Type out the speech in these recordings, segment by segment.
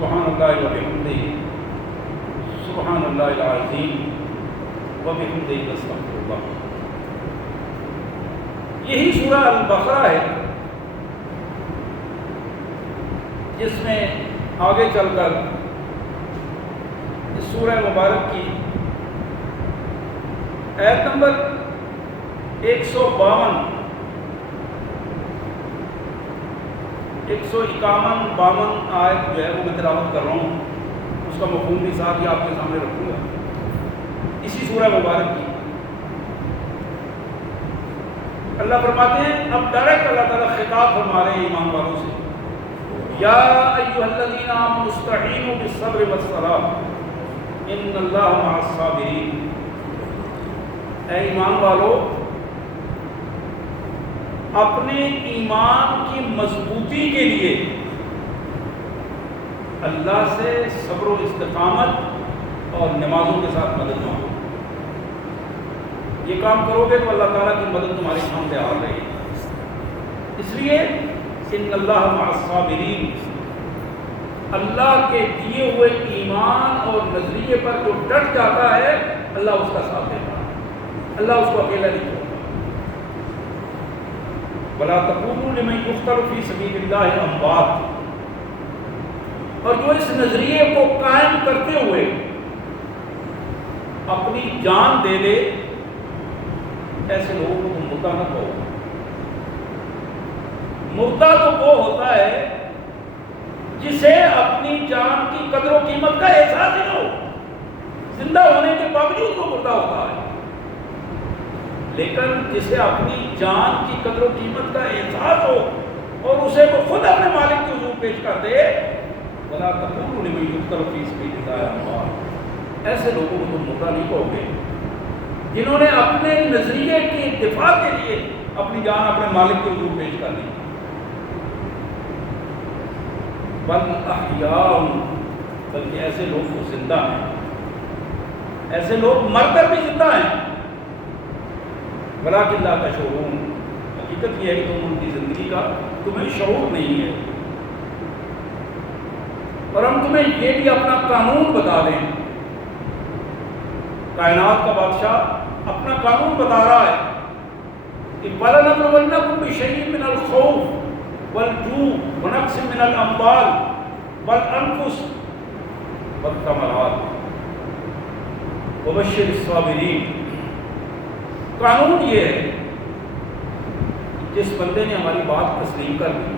سبحان اللہ وبحمدہ سبحان اللہ العظیم وبحمدہ استغفر اللہ۔ یہی سورہ البقرہ ہے جس میں آگے چل کر اس سورہ مبارک کی آیت نمبر 152 آیت جو ہے وہ میں تلاوت کر رہا ہوں، اس کا مفہوم بھی ساتھ ہی آپ کے سامنے رکھوں گا، اسی سورہ مبارک کی۔ اللہ فرماتے ہیں، اب ڈائریکٹ اللہ تعالیٰ خطاب فرما رہے ہیں ایمان والوں سے، یا ایھا الذین آمنوا استعینوا بالصبر والصلاۃ ان اللہ مع الصابرین۔ اے ایمان والو، اپنے ایمان کی مضبوطی کے لیے اللہ سے صبر و استقامت اور نمازوں کے ساتھ مدد مانگو۔ یہ کام کرو گے تو اللہ تعالیٰ کی مدد تمہارے سامنے آ رہی ہے۔ اس لیے ان اللہ مع الصابرین، اللہ کے دیے ہوئے ایمان اور نظریے پر جو ڈٹ جاتا ہے اللہ اس کا ساتھ دیتا ہے، اللہ اس کو اکیلا نہیں چھوڑتا۔ وَلَا تَقُولُوا لِمَن يُقْتَلُ فِي سَبِيلِ اللَّهِ أَمْوَاتٌ، اور جو اس نظریے کو قائم کرتے ہوئے اپنی جان دے دے، ایسے لوگوں کو تم مردہ نہ کہو۔ مردہ تو وہ ہوتا ہے جسے اپنی جان کی قدر و قیمت کا احساس ہی نہ ہو، زندہ ہونے کے باوجود وہ مردہ ہوتا ہے، لیکن جسے اپنی جان کی قدر و قیمت کا احساس ہو اور اسے وہ خود اپنے مالک کے حضور پیش کر دے، وَلَا تَقُولُوا لِمَن يُقْتَلُ فِي سَبِيلِ اللَّهِ أَمْوَاتٌ، ایسے لوگوں کو تم مردہ نہیں کہو گے جنہوں نے اپنے نظریے کی دفاع کے لیے اپنی جان اپنے مالک کے حضور پیش کر دی۔ بل احیاء، بلکہ ایسے لوگ تو زندہ ہیں، ایسے لوگ مر کر بھی زندہ ہیں، ولکن لا تشعرون، حقیقت یہ ہے کہ تم ان کی زندگی کا تمہیں شعور نہیں ہے۔ اور ہم تمہیں یہ بھی اپنا قانون بتا دیں، کائنات کا بادشاہ اپنا قانون بتا رہا ہے کہ وَلَنَبْلُوَنَّكُمْ بِشَيْءٍ مِّنَ الْخَوْفِ وَالْجُوعِ وَنَقْصٍ مِّنَ الْأَمْوَالِ وَالْأَنفُسِ وَالثَّمَرَاتِ وَبَشِّرِ الصَّابِرِينَ۔ قانون یہ ہے کہ جس بندے نے ہماری بات تسلیم کر لی،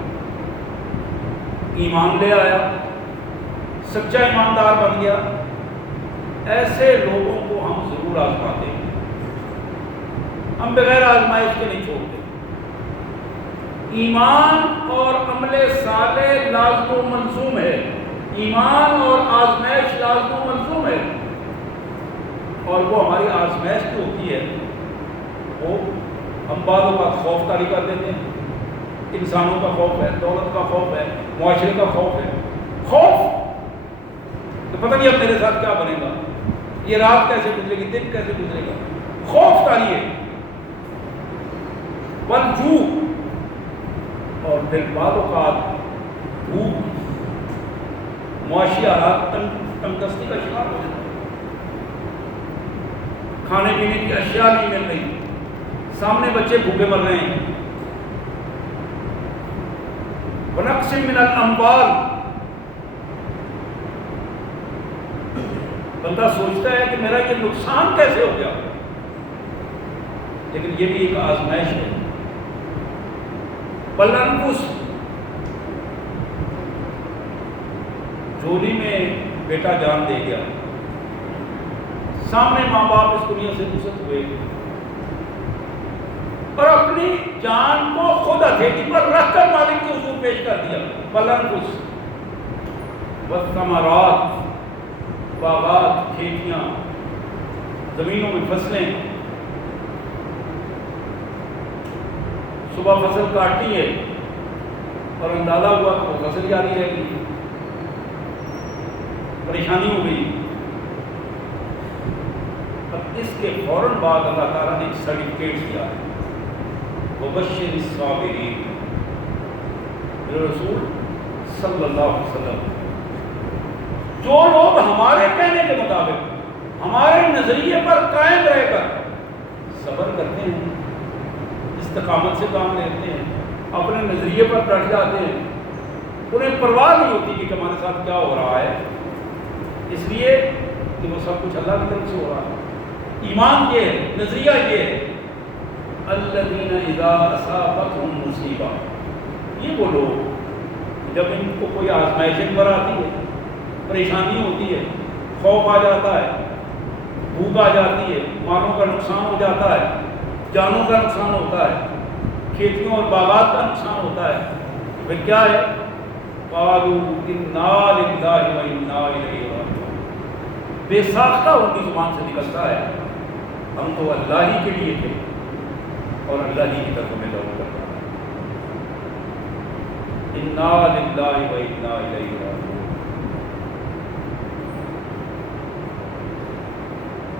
ایمان لے آیا، سچا ایماندار بن گیا، ایسے لوگوں کو ہم ضرور آزماتے ہیں، ہم بغیر آزمائش کے نہیں چھوڑتے۔ ایمان اور عمل صالح لازم و ملزوم ہے، ایمان اور آزمائش لازم و ملزوم ہے، اور وہ ہماری آزمائش جو ہوتی ہے وہ ہم بعض اوقات خوف طاری کر دیتے ہیں، انسانوں کا خوف ہے، دولت کا خوف ہے، معاشرے کا خوف ہے، خوف تو پتہ نہیں اب میرے ساتھ کیا بنے گا، یہ رات کیسے گزرے گی، دن کیسے گزرے گا، خوف طاری ہے۔ والجوع، اور پھر بعض اوقات بھوک، معاشی حالات تنگدستی کا شکار ہو جاتا ہے، کھانے پینے کی اشیاء نہیں مل رہی، سامنے بچے بھوکے مر رہے ہیں۔ وَنَقْصٍ مِّنَ الْأَمْوَالِ، بندہ سوچتا ہے کہ میرا یہ نقصان کیسے ہو گیا، لیکن یہ بھی ایک آزمائش ہے۔ وَالْأَنفُسِ، جھولی میں بیٹا جان دے گیا، سامنے ماں باپ اس دنیا سے رخصت ہوئے اور اپنی جان کو خود ہتھیلی پر رکھ کر مالک کے حضور پیش کر دیا۔ وَالْأَنفُسِ وَالثَّمَرَاتِ، باغات، کھیتیاں، زمینوں میں فصلیں، صبح فصل کاٹی ہے اور اندازہ ہوا کہ وہ فصل جاری رہے گی، پریشانی ہو گئی۔ اب اس کے فوراً بعد اللہ تعالیٰ نے ایک سرٹیفکیٹ دیا ہے، وَبَشِّرِ الصَّابِرِينَ، میرے رسول صلی اللہ علیہ وسلم جو لوگ ہمارے کہنے کے مطابق ہمارے نظریے پر قائم رہ کر صبر کرتے ہیں، استقامت سے کام لیتے ہیں، اپنے نظریے پر ڈٹ جاتے ہیں، انہیں پرواہ نہیں ہوتی کہ ہمارے ساتھ کیا ہو رہا ہے، اس لیے کہ وہ سب کچھ اللہ کی طرف سے ہو رہا ہے۔ ایمان یہ ہے، نظریہ یہ ہے، الذین اذا اصابتہم مصیبہ، یہ وہ لوگ جب ان کو کوئی آزمائش پر آتی ہے، پریشانی ہوتی ہے، خوف آ جاتا ہے، بھوک آ جاتی ہے، مالوں کا نقصان ہو جاتا ہے، جانوں کا نقصان ہوتا ہے، کھیتیوں اور باغات کا نقصان ہوتا ہے، پھر کیا ہے؟ قالوا انا للہ و انا الیہ راجعون، بے ساختہ ان کی زبان سے نکلتا ہے ہم تو اللہ ہی کے لیے تھے اور اللہ ہی کی طرف میں لوٹ کرتا ہے۔ انا للہ و انا الیہ راجعون۔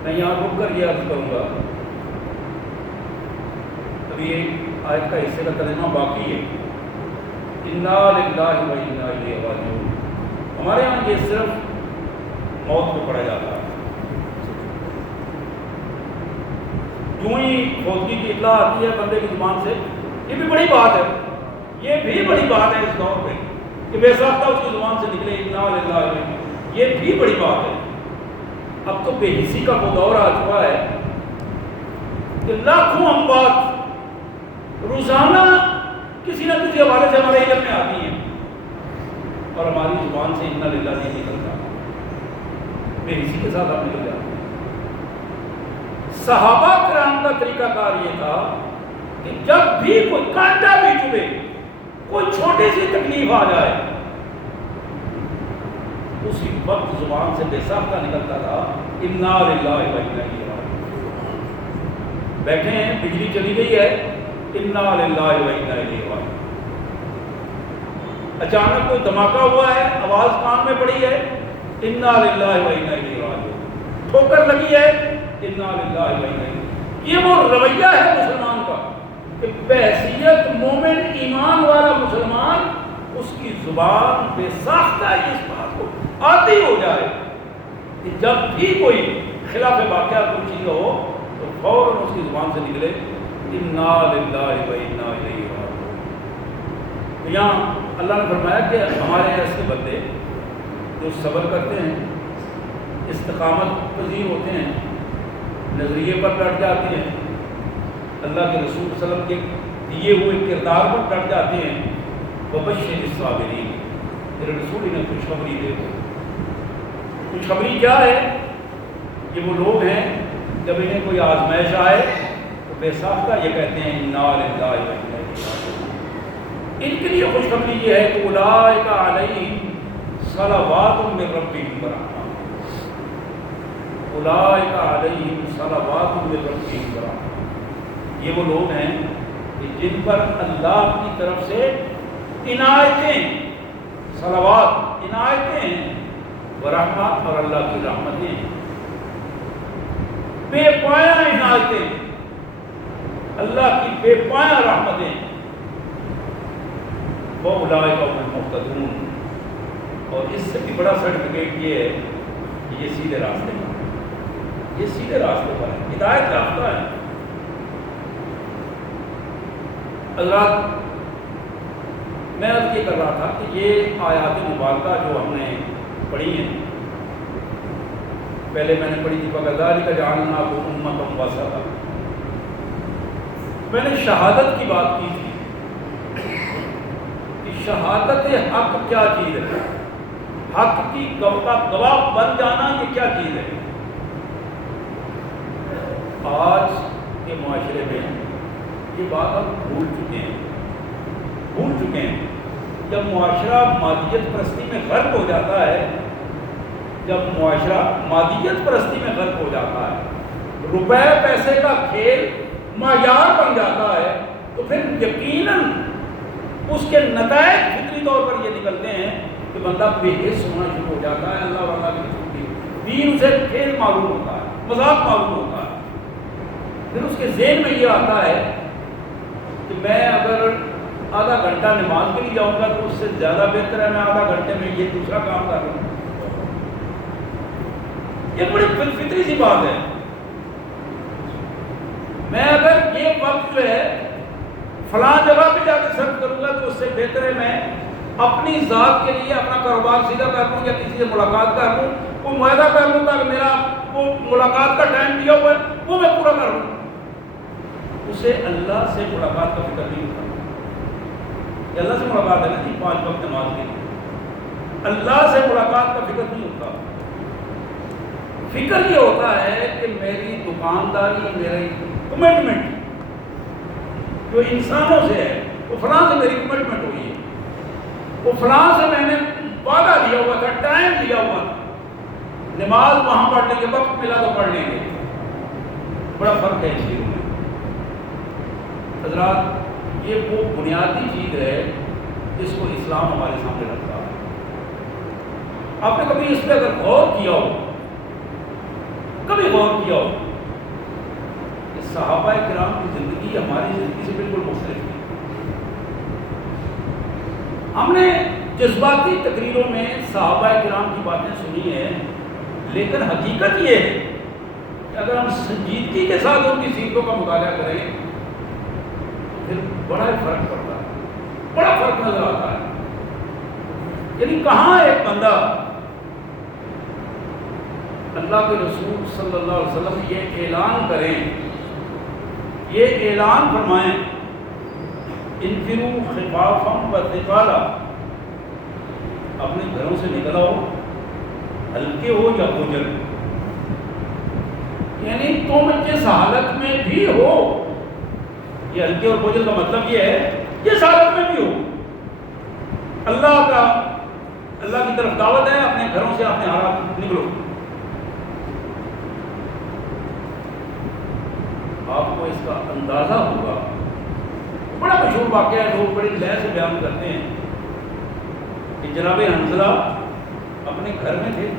میں یہاں رک کر یہ عرض کروں گا، ابھی ایک آیت کا حصے کا ترجمہ باقی ہے، انا للہ و انا الیہ راجعون۔ ہمارے یہاں یہ صرف موت کو پڑھا جاتا ہے، یوں ہی موتگی کی اطلاع آتی ہے بندے کی زبان سے، یہ بھی بڑی بات ہے، یہ بھی بڑی بات ہے اس دور پہ کہ بے ساختہ اس کی زبان سے نکلے انا للہ و انا الیہ، یہ بھی بڑی بات ہے۔ اب تو بے حسی کا وہ دور آ چکا ہے کہ لاکھوں اموات روزانہ کسی نہ کسی حوالے سے ہمارے علم میں آتی ہیں اور ہماری زبان سے انا للہ نہیں نکلتا، بے حسی کے ساتھ ہم نکل جاتے ہیں۔ صحابہ کرام کا طریقہ کار یہ تھا کہ جب بھی کوئی کانٹا بھی چبھے، کوئی چھوٹی سی تکلیف آ جائے، اسی وقت زبان سے بے ساختہ نکلتا تھا انا للہ و انا الیہ راجعون۔ بیٹھے ہیں، بجلی چلی گئی ہے، انا للہ و انا الیہ راجعون۔ اچانک کوئی دھماکہ ہوا ہے، آواز کان میں پڑی ہے، انا للہ و انا الیہ راجعون۔ ٹھوکر لگی ہے، انا للہ و انا الیہ۔ یہ وہ رویہ ہے مسلمان کا کہ بحیثیت مومن ایمان والا مسلمان اس کی زبان بے ساختہ اس بات کو آتی ہو جائے کہ جب بھی کوئی خلاف واقعہ کوئی چیز ہو تو فوراً اس کی زبان سے نکلے انا للہ و انا الیہ راجعون۔ یہاں اللہ نے فرمایا کہ ہمارے ایسے بندے جو صبر کرتے ہیں، استقامت پذیر ہوتے ہیں، نظریے پر ڈٹ جاتے ہیں، اللہ کے رسول صلی اللہ علیہ وسلم کے دیے ہوئے کردار پر ڈٹ جاتے ہیں، وبشر الصابرین، میرے رسول انہیں خوشخبری دے دو۔ خوشخبری کیا ہے؟ یہ وہ لوگ ہیں جب انہیں کوئی آزمائش آئے تو بے ساختہ یہ کہتے ہیں انا للہ و انا الیہ راجعون۔ ان کے لیے خوشخبری یہ ہے کہ اولئک علیہم صلوات من ربہم ورحمہ، اولئک علیہم صلوات من ربہم ورحمہ، یہ وہ لوگ ہیں کہ جن پر اللہ کی طرف سے عنایتیں، صلوات عنایتیں ہیں، ورحمہ اور اللہ کی رحمتیں ہیں، بے پایہ عنایتیں، اللہ کی بے پایہ رحمتیں، وَأُولَٰئِکَ هُمُ الْمُهْتَدُونَ۔ اور اس سے بھی بڑا سرٹیفکیٹ یہ ہے کہ یہ سیدھے راستے پر ہے، یہ سیدھے راستے پر ہے، ہدایت یافتہ ہے۔ حضرات، میں عرض یہ کر رہا تھا کہ یہ آیات مبارکہ جو ہم نے پڑھی ہیں، پہلے میں نے پڑھی تھی وَكَذَلِكَ جَعَلْنَاكُمْ أُمَّةً وَسَطًا، میں نے شہادت کی بات کی تھی کہ شہادت حق کیا چیز ہے، حق کی گواہ بن جانا یہ کیا چیز ہے۔ آج کے معاشرے میں یہ بات ہم بھول چکے ہیں۔ جب معاشرہ مادیت پرستی میں غرق ہو جاتا ہے، جب معاشرہ مادیت پرستی میں غرق ہو جاتا ہے، روپے پیسے کا کھیل معیار بن جاتا ہے، تو پھر یقیناً اس کے نتائج فطری طور پر یہ نکلتے ہیں کہ بندہ بے حس ہونا شروع ہو جاتا ہے، اللہ والا کی چھوٹی دین سے کھیل معلوم ہوتا ہے، مذاق معلوم ہوتا ہے۔ پھر اس کے ذہن میں یہ آتا ہے کہ میں اگر آدھا گھنٹہ نماز کے لیے جاؤں گا تو اس سے زیادہ بہتر ہے میں آدھا گھنٹے میں یہ دوسرا کام کر رہا ہوں۔ یہ بڑی فطری سی بات ہے. میں اگر یہ وقت جو ہے فلاں جگہ پہ جا کے سرچ کروں گا تو اس سے بہتر ہے میں اپنی ذات کے لیے اپنا کاروبار سیدھا کر لوں یا کسی سے ملاقات کر لوں, وہ معاہدہ کر لوں تاکہ میرا وہ ملاقات کا ٹائم دیا ہوا ہے وہ میں پورا کر لوں. اسے اللہ سے ملاقات کا فکر نہیں ہوتا. یہ اللہ سے ملاقات ہے نا جی 5 وقت نماز کے لیے, اللہ سے ملاقات کا فکر نہیں ہوتا. فکر یہ ہوتا ہے کہ میری دکانداری, میری کمٹمنٹ جو انسانوں سے ہے, وہ فلاں سے میری کمٹمنٹ ہوئی ہے, وہ فلاں سے میں نے وعدہ دیا ہوا تھا, ٹائم دیا ہوا تھا, نماز وہاں پڑھنے کے وقت ملا تو پڑھ لیں گے. بڑا فرق ہے اس چیزوں میں حضرات. یہ وہ بنیادی چیز ہے جس کو اسلام ہمارے سامنے رکھتا ہے. آپ نے کبھی اس پہ اگر غور کیا ہو, کبھی غور کیا ہو کہ صحابہ کرام کی زندگی ہماری زندگی سے بالکل مختلف تھی. ہم نے جذباتی تقریروں میں صحابہ کرام کی باتیں سنی ہیں, لیکن حقیقت یہ ہے کہ اگر ہم سنجیدگی کے ساتھ ان کی سیرتوں کا مطالعہ کریں پھر بڑا فرق پڑتا ہے, بڑا فرق نظر آتا ہے. یعنی کہاں ایک بندہ اللہ کے رسول صلی اللہ علیہ وسلم یہ اعلان کریں, یہ اعلان فرمائیں انفروا خفافا وثقالا, اپنے گھروں سے نکل آؤ ہلکے ہو یا بوجھل, یعنی تم جس حالت میں بھی ہو, یہ ہلکے اور بوجھل کا مطلب یہ ہے جس حالت میں بھی ہو, اللہ کی طرف دعوت ہے, اپنے گھروں سے اپنے حالات نکلو. آپ کو اس کا اندازہ ہوگا, بڑا مشہور واقعہ ہے, لوگ بڑی لہر سے بیان کرتے ہیں کہ جناب حنظلہ اپنے گھر میں تھے,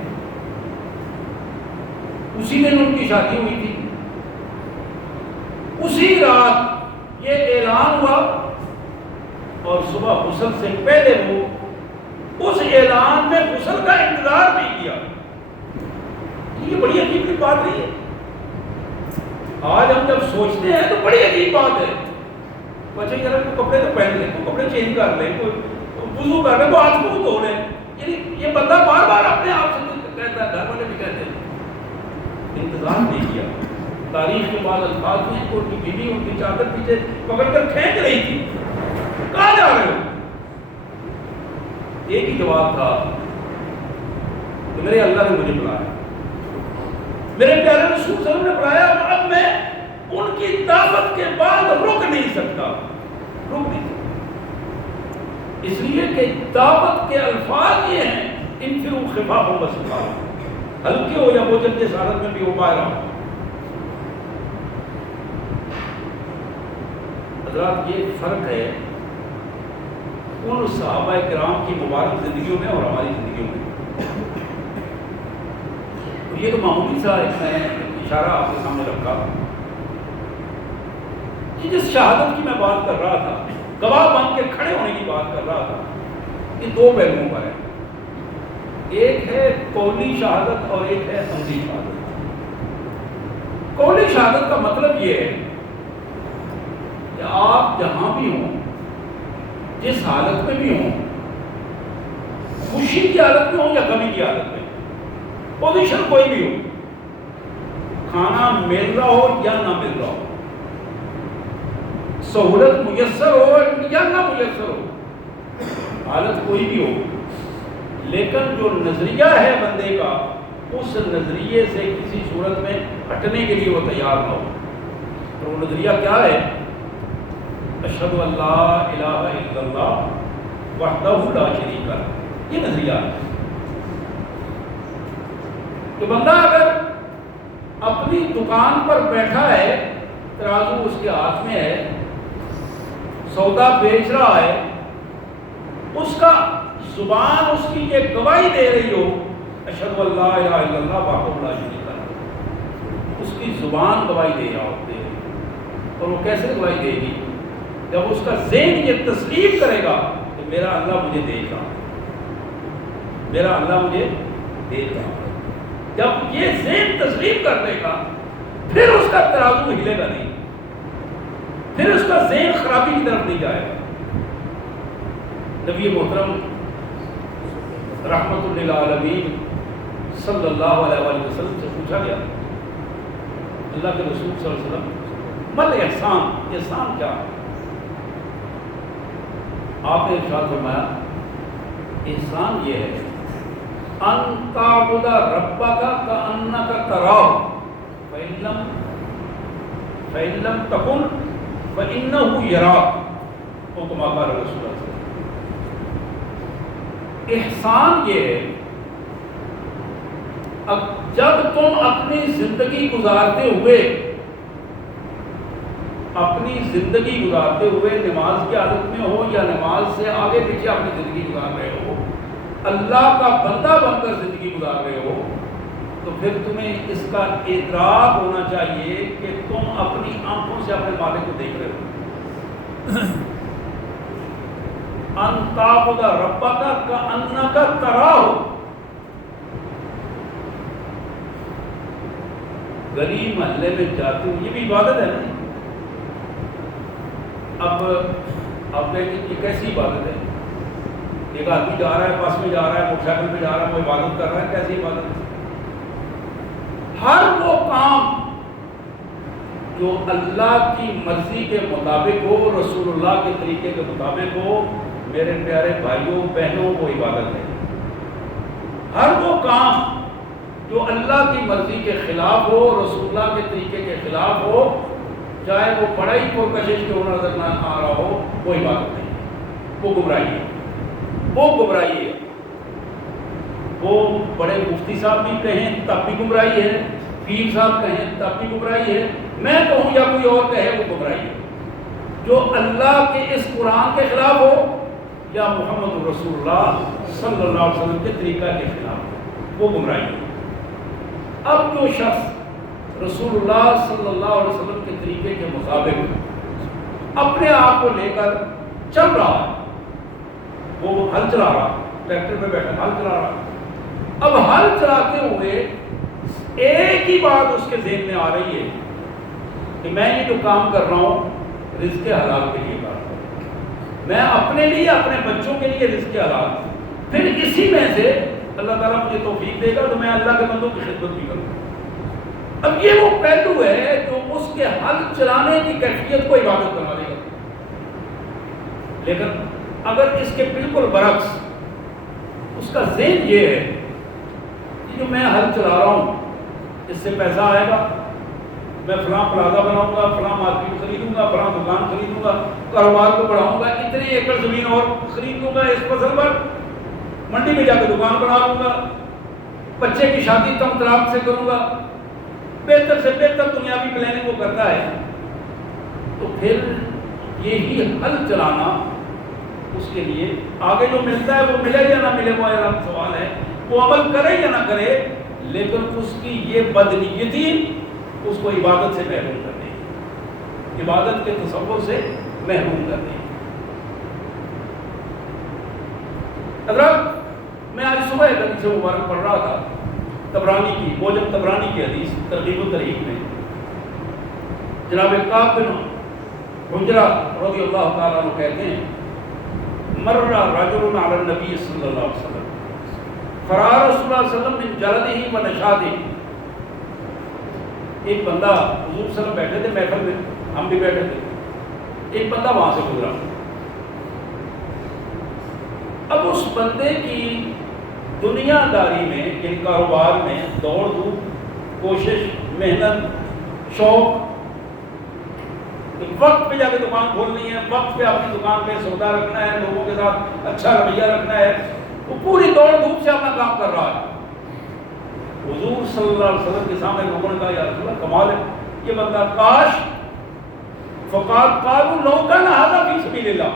اسی دن ان کی شادی ہوئی تھی, اسی رات یہ اعلان ہوا اور صبح غسل سے پہلے وہ اس اعلان میں غسل کا انتظار نہیں کیا. یہ بڑی عجیب بات نہیں ہے. آج ہم جب سوچتے ہیں تو بڑی عجیب بات ہے. بچے ذرا کو کپڑے تو پہن لیں, کو کپڑے چینج کر لیں, کوئی وضو کر لیں, کو ہاتھ منہ دھو لیں. یعنی یہ بندہ بار بار اپنے آپ سے کہتا ہے, گھر والے بھی کہتے ہیں, انتظار نہیں کیا. تاریخ کے بعد الفاظ میں ان کی بیوی ان کی چادر پیچھے پکڑ کر کھینچ رہی تھی, کہاں جا رہے ہو؟ ایک ہی جواب تھا کہ میرے اللہ نے مجھے بلایا, میرے پیارے رسول صلی اللہ علیہ وسلم نے بلایا, اور اب میں ان کی دعوت کے بعد رک نہیں سکتا. اس لیے کہ دعوت کے الفاظ یہ ہیں انفروا خفافا وثقالا, ہلکے ہو یا بوجھل جس حالت میں بھی ہو باہر آؤ. حضرات یہ فرق ہے ان صحابہ کرام کی مبارک زندگیوں میں اور ہماری زندگیوں میں. یہ تو معمولی سا اشارہ آپ کے سامنے رکھا کہ جس شہادت کی میں بات کر رہا تھا, گواہ بن کے کھڑے ہونے کی بات کر رہا تھا, یہ دو پہلوؤں پر ہے. ایک ہے قولی شہادت اور ایک ہے عملی شہادت. قولی شہادت کا مطلب یہ ہے کہ آپ جہاں بھی ہوں, جس حالت میں بھی ہوں, خوشی کی حالت میں ہوں یا غمی کی حالت میں, پوزیشن کوئی بھی ہو, کھانا مل رہا ہو یا نہ مل رہا ہو, سہولت میسر ہو یا نہ میسر ہو, حالت کوئی بھی ہو, لیکن جو نظریہ ہے بندے کا اس نظریے سے کسی صورت میں ہٹنے کے لیے وہ تیار نہ ہو. اور وہ نظریہ کیا ہے؟ اشہد ان لا الہ الا اللہ وحدہ لا شریک لہ, یہ نظریہ ہے. تو بندہ اگر اپنی دکان پر بیٹھا ہے, ترازو اس کے ہاتھ میں ہے, سودا بیچ رہا ہے, اس کا زبان اس کی یہ گواہی دے رہی ہو اشہد ان لا الہ الا اللہ وحدہ لا شریک لہ, اس کی زبان گواہی دے رہا ہوتے ہیں. اور وہ کیسے گواہی دے گی؟ جب اس کا ذہن یہ تسلیم کرے گا کہ میرا اللہ مجھے دیکھ رہا ہے, میرا اللہ مجھے دیکھ رہا ہے. جب یہ ذہن تسلیم کر دے گا پھر اس کا ترازو ہلے گا نہیں، پھر اس کا ذہن خرابی کی طرف نہیں جائے گا۔ نبی محترم رحمت للعالمین صلی اللہ علیہ وآلہ وسلم سے پوچھا گیا، اللہ کے رسول صلی اللہ علیہ وسلم مل احسان، احسان کیا ہے؟ آپ نے ارشاد فرمایا احسان یہ ہے ان تعبد ربک کأنک تراہ فإن لم تکن فإنہ یراک، وہ کما قال رسول اللہ صلی اللہ علیہ وسلم۔ احسان یہ ہے جب تم اپنی زندگی گزارتے ہوئے نماز کی حالت میں ہو یا نماز سے آگے پیچھے اپنی زندگی گزار رہے ہو، اللہ کا بندہ بن کر زندگی گزار رہے ہو، تو پھر تمہیں اس کا ادراک ہونا چاہیے کہ تم اپنی آنکھوں سے اپنے مالک کو دیکھ رہے ہو۔ ان تعبد ربک کأنک تراہ، گلی محلے میں جاتے ہو، یہ بھی عبادت ہے نا۔ اب آپ کہیں گے یہ کیسی عبادت ہے؟ ایک آدمی جا رہا ہے، بس میں جا رہا ہے، موٹر سائیکل پہ جا رہا ہے، وہ عبادت کر رہا ہے، کیسی عبادت ہے؟ ہر وہ کام جو اللہ کی مرضی کے مطابق ہو، رسول اللہ کے طریقے کے مطابق ہو، میرے پیارے بھائیوں بہنوں، وہ عبادت ہے۔ ہر وہ کام جو اللہ کی مرضی کے خلاف ہو، رسول اللہ کے طریقے کے خلاف ہو، چاہے وہ بڑا ہی پرکشش کیوں نظر نہ آ رہا ہو، وہ عبادت نہیں، وہ گمراہی ہے، وہ گمراہی ہے۔ وہ بڑے مفتی صاحب بھی کہیں تب بھی گمراہی ہے، پیر صاحب کہیں تب بھی گمراہی ہے، میں کہوں یا کوئی اور کہے وہ گمراہی ہے۔ جو اللہ کے اس قرآن کے خلاف ہو یا محمد رسول اللہ صلی اللہ علیہ وسلم کے طریقہ کے خلاف ہو، وہ گمراہی ہے۔ اب جو شخص رسول اللہ صلی اللہ علیہ وسلم کے طریقے کے مطابق اپنے آپ کو لے کر چل رہا ہے، وہ ہل چلا رہا، ٹریکٹر پہ بیٹھا ہل چلا رہا، اب ہل چلاتے ہوئے ایک ہی بات اس کے ذہن میں آ رہی ہے کہ میں یہ جو کام کر رہا ہوں رزق حلال کے لیے کر رہا ہوں، میں اپنے لیے، اپنے بچوں کے لیے رزق حلال، پھر اسی میں سے اللہ تعالیٰ مجھے توفیق دے گا تو میں اللہ کے بندوں کی خدمت بھی کروں۔ اب یہ وہ پہلو ہے جو اس کے ہل چلانے کی کیفیت کو عبادت بنا دے گا۔ لیکن اگر اس کے بالکل برعکس اس کا ذہن یہ ہے کہ جو میں ہل چلا رہا ہوں اس سے پیسہ آئے گا، میں فلاں پلازا بناؤں گا، فلاں مارکیٹ خریدوں گا، فلاں دکان خریدوں گا، کاروبار کو بڑھاؤں گا، اتنے ایکڑ زمین اور خرید لوں گا اس فصل پر، منڈی میں جا کے دکان بنا لوں گا، بچے کی شادی کم طلاق سے کروں گا، بہتر سے بہتر دنیاوی پلاننگ وہ کرتا ہے، تو پھر یہی ہل چلانا اس کے لیے آگے جو ملتا ہے وہ ملے یا نہ ملے وہ اہم سوال ہے، وہ عمل کرے یا نہ کرے، لیکن اس کی یہ بدنیتی اس کو عبادت سے محروم کر دے، عبادت کے تصور سے محروم کر دے۔ حضرات میں آج صبح ایک حدیث مبارک پڑھ رہا تھا، طبرانی کی، موجب طبرانی کی حدیث ترغیب و ترہیب میں، جناب کعب بن حجرہ رضی اللہ تعالیٰ عنہ کہتے ہیں مر رجل علی النبی صلی اللہ علیہ وسلم فرار رسول اللہ صلی اللہ علیہ وسلم من جلدہ و نشاطہ، ایک بندہ، حضور صلی اللہ علیہ وسلم بیٹھے تھے محفل میں، ہم بھی بیٹھے تھے، ایک بندہ وہاں سے گزرا، اب اس بندے کی دنیا داری میں، یعنی کاروبار میں دوڑ دھوپ، کوشش، محنت، شوق، وقت پہ جا کے دکان کھولنی ہے، وقت پہ اپنی دکان پہ سودا رکھنا ہے، لوگوں کے ساتھ اچھا رویہ رکھنا ہے، وہ پوری دوڑ دھوپ سے اپنا کام کر رہا ہے۔ حضور صلی اللہ علیہ وسلم کے سامنے لوگوں نے کہا یا رسول اللہ کمال ہے یہ بندہ، کاش قالوا لو کان ھذا فی سبیل اللہ،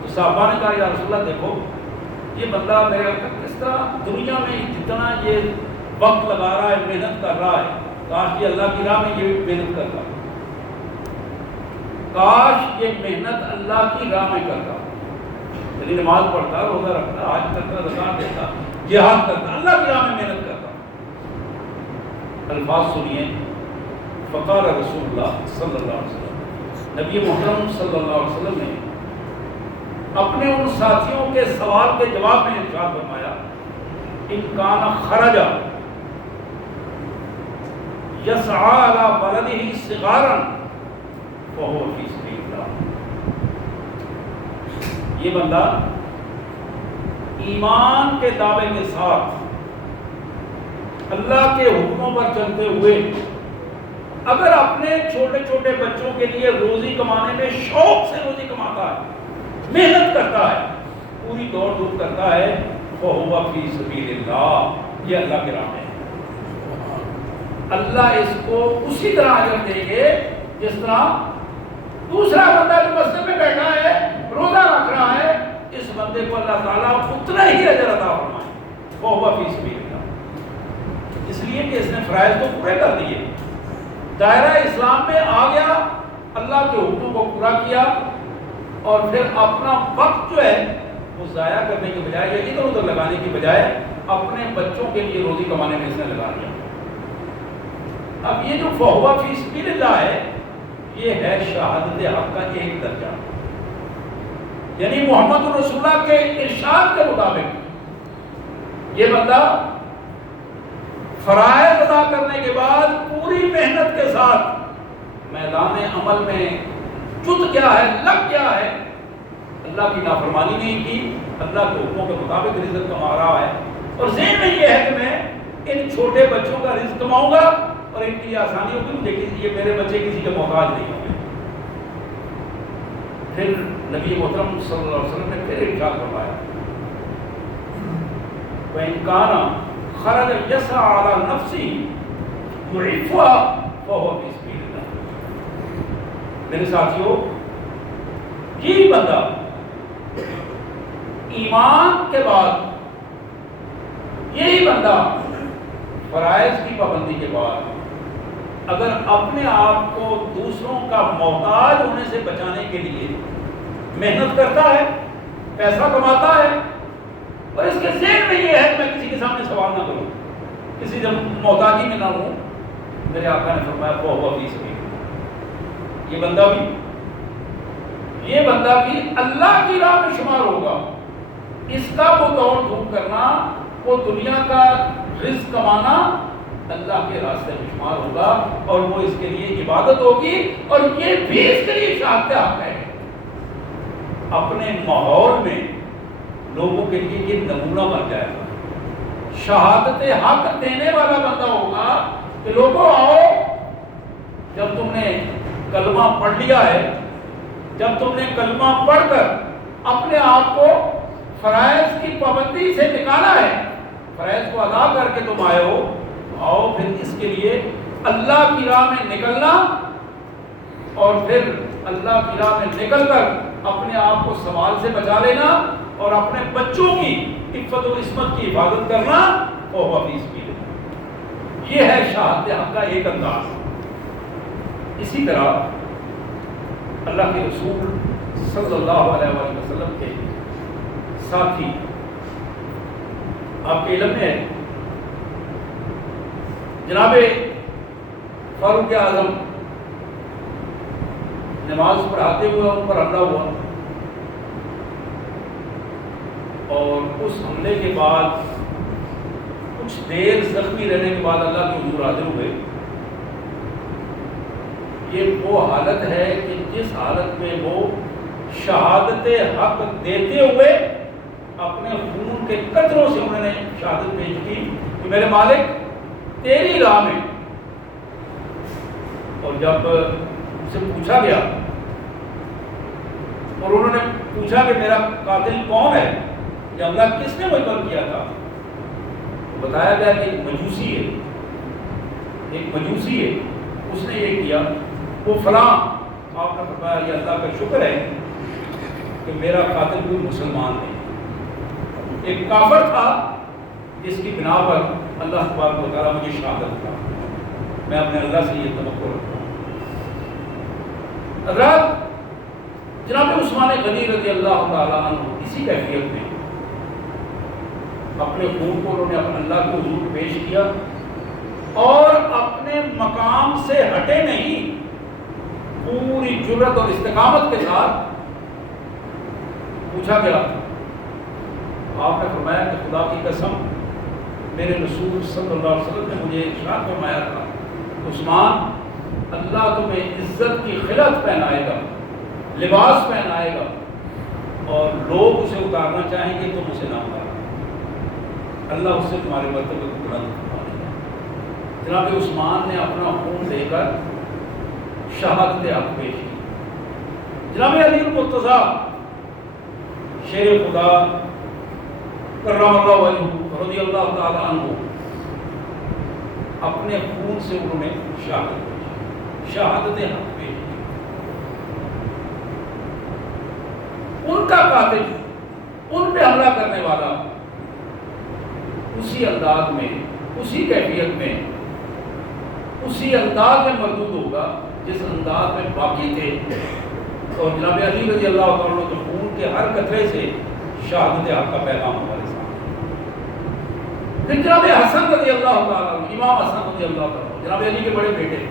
تو صحابہ نے کہا یا رسول اللہ دیکھو یہ بندہ میرے کس طرح دنیا میں جتنا یہ وقت لگا رہا ہے، محنت کر رہا ہے، کاش یہ اللہ کی راہ میں یہ محنت کرتا، کاش یہ محنت اللہ کی راہ میں کرتا، یعنی نماز پڑھتا، روزہ رکھتا، حج کرتا، زکات دیتا، جہاد کرتا، اللہ کی راہ میں محنت کرتا، الفاظ سنیے. فقال رسول اللہ صلی اللہ علیہ وسلم، نبی محترم صلی اللہ علیہ وسلم نے اپنے ان ساتھیوں کے سوال کے جواب میں ارشاد فرمایا، ان کان خرج یسعی علی بلدہ صغارا فہو فی سبیل اللہ. یہ بندہ ایمان کے دعوے کے ساتھ اللہ کے حکموں پر چلتے ہوئے اگر اپنے چھوٹے چھوٹے بچوں کے لیے روزی کمانے میں شوق سے روزی کماتا ہے، محنت کرتا ہے، پوری دوڑ دھوپ کرتا ہے، فہو فی سبیل اللہ، یہ اللہ کے راہ میں ہے. اللہ اس کو اسی طرح اجر دیں گے جس طرح دوسرا بندہ جو مسجد میں بیٹھا ہے روزہ رکھ رہا ہے، اس بندے کو اللہ تعالیٰ اتنا ہی اجر عطا فرمائے. فہو فی سبیل اللہ، اس لیے کہ اس نے فرائض تو پورے کر دیے، دائرہ اسلام میں آ گیا، اللہ کے حکموں کو پورا کیا، اور پھر اپنا وقت جو ہے وہ ضائع کرنے کے بجائے یا ادھر ادھر لگانے کی بجائے اپنے بچوں کے لیے روزی کمانے میں اس نے لگا دیا. اب یہ جو فہو فی سبیل اللہ ہے، یہ ہے شہادت حق کا ایک درجہ. یعنی محمد رسول اللہ کے ارشاد کے مطابق یہ بندہ فرائض ادا کرنے کے بعد پوری محنت کے ساتھ میدان عمل میں جت گیا ہے، لگ گیا ہے، اللہ کی نافرمانی نہیں کی، اللہ کے حکموں کے مطابق رزق کما رہا ہے، اور ذہن میں یہ ہے کہ میں ان چھوٹے بچوں کا رزق کماؤں گا اور ان کی آسانی ہوگی، مجھے یہ میرے بچے کسی کے محتاج نہیں ہوں گے. پھر نبی محترم صلی اللہ علیہ وسلم نے پھر ارشاد فرمایا، وَإِنْ كَانَ خَرَجَ يَسْعَىٰ عَلَىٰ نَفْسِهِ يُعِفُّهَا فَهُوَ فِي سَبِيلِ اللَّهِ. میرے ساتھیو، یہ بندہ ایمان کے بعد، یہی بندہ فرائض کی پابندی کے بعد اگر اپنے آپ کو دوسروں کا محتاج ہونے سے بچانے کے لیے محنت کرتا ہے، پیسہ کماتا ہے، اور اس کے ذہن میں یہ ہے کہ میں کسی کے سامنے سوال نہ کروں، کسی سے محتاجی میں نہ ہوں، میرے آقا نے فرمایا فہو فی سبیل اللہ. یہ بندہ بھی اللہ کی راہ میں شمار ہوگا. اس کا وہ دوڑ دھوپ کرنا، وہ دنیا کا رزق کمانا اللہ کے راستے میں شمار ہوگا، اور وہ اس کے لیے عبادت ہوگی، اور یہ بھی اس کے لیے شہادت حق ہے. اپنے ماحول میں لوگوں کے لیے یہ نمونہ بن جائے گا، شہادت حق دینے والا بندہ ہوگا کہ لوگوں آؤ، جب تم نے کلمہ پڑھ لیا ہے، جب تم نے کلمہ پڑھ کر اپنے آپ کو فرائض کی پابندی سے نکالا ہے، فرائض کو ادا کر کے تم آئے ہو، آؤ پھر اس کے لیے اللہ کی راہ میں نکلنا، اور پھر اللہ کی راہ میں نکل کر اپنے آپ کو سوال سے بچا لینا، اور اپنے بچوں کی عفت و عصمت کی حفاظت کرنا، فہو فی سبیل اللہ. یہ ہے شہادت حق کا ایک انداز. اسی طرح اللہ کے رسول صلی اللہ علیہ وسلم کے ساتھی، آپ کے علم میں ہے جناب فاروق اعظم نماز پڑھاتے ہوئے ان پر حملہ ہوا، اور اس حملے کے بعد کچھ دیر زخمی رہنے کے بعد اللہ کے حضور حاضر ہوئے. یہ وہ حالت ہے کہ جس حالت میں وہ شہادت حق دیتے ہوئے اپنے خون کے قطروں سے انہوں نے شہادت پیش کی کہ میرے مالک تیری راہ میں. اور جب سے پوچھا گیا اور انہوں نے پوچھا کہ میرا قاتل کون ہے، یہ حملہ کس نے مجھ پر کیا تھا، بتایا گیا کہ ایک مجوسی ہے، اس نے یہ کیا، وہ فلاں. آپ نے فرمایا یہ اللہ کا شکر ہے کہ میرا قاتل کوئی مسلمان نہیں، ایک کافر تھا جس کی بنا پر اللہ تبارک و تعالیٰ مجھے شہادت تھا. میں اپنے اللہ سے یہ توقع رکھتا ہوں. حضرات، جناب عثمان غنی رضی اللہ تعالیٰ عنہ اسی کیفیت میں اپنے خون کو انہوں نے اپنے اللہ کو حضور پیش کیا، اور اپنے مقام سے ہٹے نہیں، پوری جرت اور استقامت کے ساتھ پوچھا گیا۔ آپ نے فرمایا کہ خدا کی قسم، میرے رسول صلی اللہ علیہ وسلم نے مجھے ارشاد فرمایا تھا، عثمان اللہ تمہیں عزت کی خلعت پہنائے گا، لباس پہنائے گا، اور لوگ اسے اتارنا چاہیں گے تم اسے نہ اتارنا، اللہ اس سے تمہارے مرتبے کو بلند کرنے گا۔ جناب عثمان نے اپنا خون دے کر شہادت حق پیش کی۔ جناب علی المرتضیٰ شیر خدا کرم اللہ وجہہ رضی اللہ تعالی عنہ، اپنے خون سے انہوں نے شہادت حق پیش کی۔ ان کا قاتل، ان پہ حملہ کرنے والا اسی انداز میں، اسی کیفیت میں، اسی انداز میں مردود ہوگا جس انداز میں باقی تھے۔ اور جناب علی رضی اللہ تعالیٰ عنہ کے خون کے ہر قطرے سے شہادت حق کا پیغام ہمارے سامنے۔ پھر جناب حسن رضی اللہ تعالیٰ عنہ، امام حسن رضی اللہ تعالیٰ عنہ، جناب علی کے بڑے بیٹے،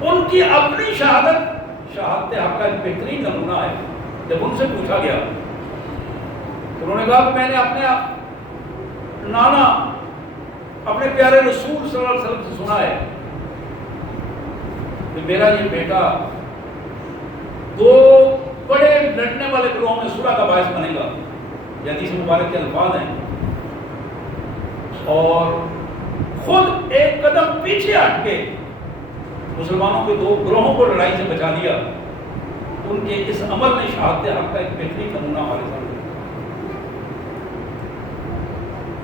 ان کی اپنی شہادت حق کا ایک بہترین نمونہ ہے۔ جب ان سے پوچھا گیا تو انہوں نے کہا کہ میں نے اپنے نانا، اپنے پیارے رسول صلی اللہ علیہ وسلم سے سنا ہے کہ میرا یہ بیٹا دو بڑے لڑنے والے گروہوں میں صلح کا باعث بنے گا، یہ حدیث مبارک کے الفاظ ہیں، اور خود ایک قدم پیچھے ہٹ کے مسلمانوں کے دو گروہوں کو لڑائی سے بچا دیا۔ ان کے اس عمل نے شہادت حق کا ایک بہترین نمونہ ہمارے سامنے۔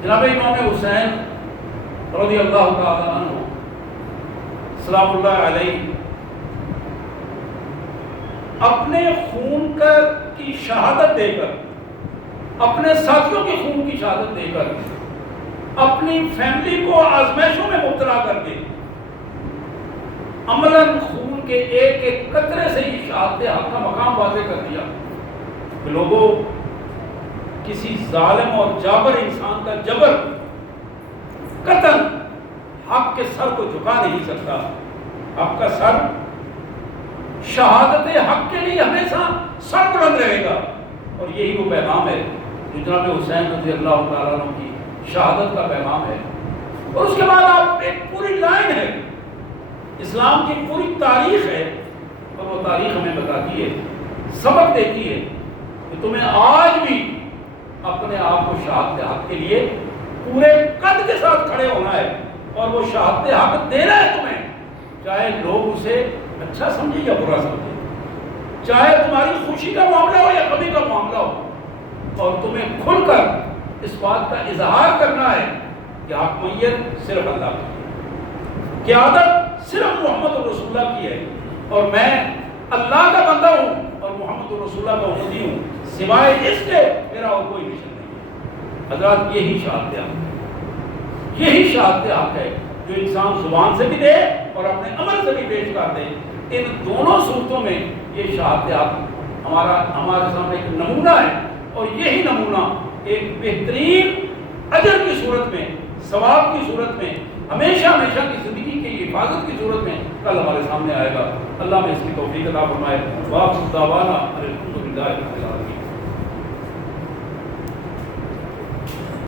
جناب امام حسین رضی اللہ تعالی عنہ سلام اللہ علیہ اپنے خون کی شہادت دے کر، اپنے ساتھیوں کے خون کی شہادت دے کر، اپنی فیملی کو آزمائشوں میں مبتلا کر کے عملاً خون کے ایک ایک قطرے سے ہی شہادت حق کا مقام واضح کر دیا کہ لوگوں، کسی ظالم اور جابر انسان کا جبر قتل حق کے سر کو جھکا نہیں سکتا۔ حق کا سر شہادت حق کے لیے ہمیشہ سر بلند رہے گا، اور یہی وہ پیغام ہے جو جناب حسین رضی اللہ تعالیٰ عنہ کی شہادت کا پیغام ہے۔ اور اس کے بعد آپ ایک پوری لائن ہے، اسلام کی پوری تاریخ ہے، اور وہ تاریخ ہمیں بتاتی ہے، سبق دیتی ہے کہ تمہیں آج بھی اپنے آپ کو شہادت حق کے لیے پورے قد کے ساتھ کھڑے ہونا ہے، اور وہ شہادت حق دینا ہے تمہیں، چاہے لوگ اسے اچھا سمجھے یا برا سمجھے، چاہے تمہاری خوشی کا معاملہ ہو یا غمی کا معاملہ ہو، اور تمہیں کھل کر اس بات کا اظہار کرنا ہے کہ حاکمیت صرف اللہ کی ہے، قیادت صرف محمد رسول اللہ کی ہے، اور میں اللہ کا بندہ ہوں اور محمد رسول اللہ کا امتی ہوں، سوائے اس کے میرا اور کوئی مشن نہیں ہے۔ حضرات یہی شہادت حق ہے، یہی شہادت حق ہے جو انسان زبان سے بھی دے اور اپنے عمل سے بھی پیش کر دے۔ ان دونوں صورتوں میں یہ شہادت حق ہمارے سامنے ایک نمونہ ہے، اور یہی نمونہ ایک بہترین اجر کی صورت میں، ثواب کی صورت میں، ہمیشہ ہمیشہ کی زندگی کی حفاظت کی صورت میں کل ہمارے سامنے آئے گا۔ اللہ میں اس کی توفیق عطا فرمائے۔ واقف دعوانا الحمدللہ۔